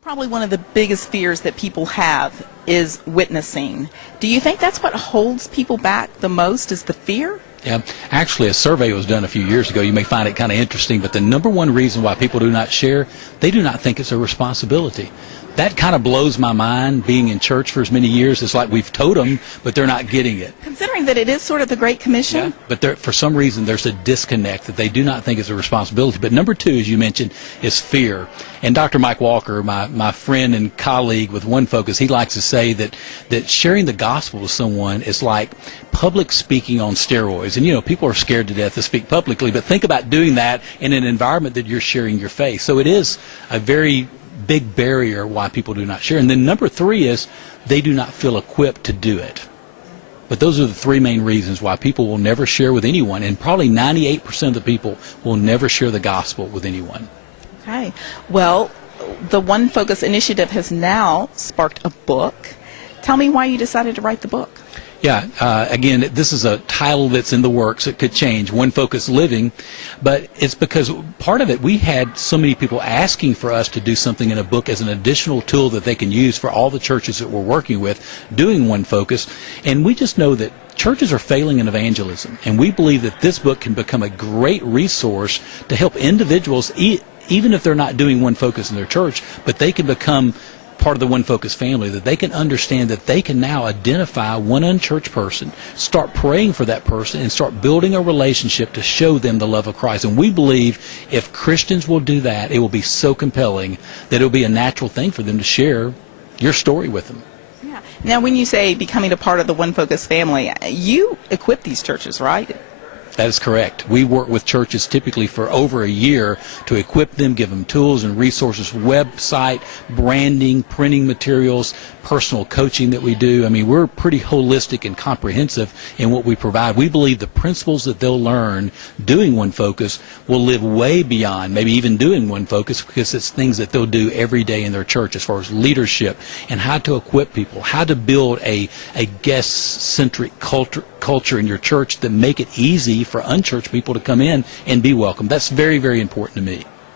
Probably one of the biggest fears that people have is witnessing. Do you think that's what holds people back the most, is the fear? Yeah, actually a survey was done a few years ago. You may find it kind of interesting, but the number one reason why people do not share, they do not think it's a responsibility. That kind of blows my mind, being in church for as many years. It's like we've told them, but they're not getting it. Considering that it is sort of the Great Commission? Yeah, but for some reason there's a disconnect that they do not think is a responsibility. But number two, as you mentioned, is fear. And Dr. Mike Walker, my friend and colleague with One Focus, he likes to say that sharing the gospel with someone is like public speaking on steroids. And, you know, people are scared to death to speak publicly, but think about doing that in an environment that you're sharing your faith. So it is a very big barrier why people do not share. And then number three is they do not feel equipped to do it. But those are the three main reasons why people will never share with anyone, and probably 98% of the people will never share the gospel with anyone. Okay. Well, the One Focus initiative has now sparked a book. Tell me why you decided to write the book. Yeah, again, this is a title that's in the works. It could change, One Focus Living, but it's because part of it, we had so many people asking for us to do something in a book as an additional tool that they can use for all the churches that we're working with doing One Focus, and we just know that churches are failing in evangelism, and we believe that this book can become a great resource to help individuals, even if they're not doing One Focus in their church, but they can become part of the One Focus family, that they can understand that they can now identify one unchurched person, start praying for that person, and start building a relationship to show them the love of Christ. And we believe if Christians will do that, it will be so compelling that it will be a natural thing for them to share your story with them. Yeah. Now, when you say becoming a part of the One Focus family, you equip these churches, right? That is correct. We work with churches typically for over a year to equip them, give them tools and resources, website, branding, printing materials, personal coaching that we do. I mean, we're pretty holistic and comprehensive in what we provide. We believe the principles that they'll learn doing One Focus will live way beyond maybe even doing One Focus, because it's things that they'll do every day in their church as far as leadership and how to equip people, how to build a guest-centric culture in your church that make it easy for unchurched people to come in and be welcome. That's very, very important to me.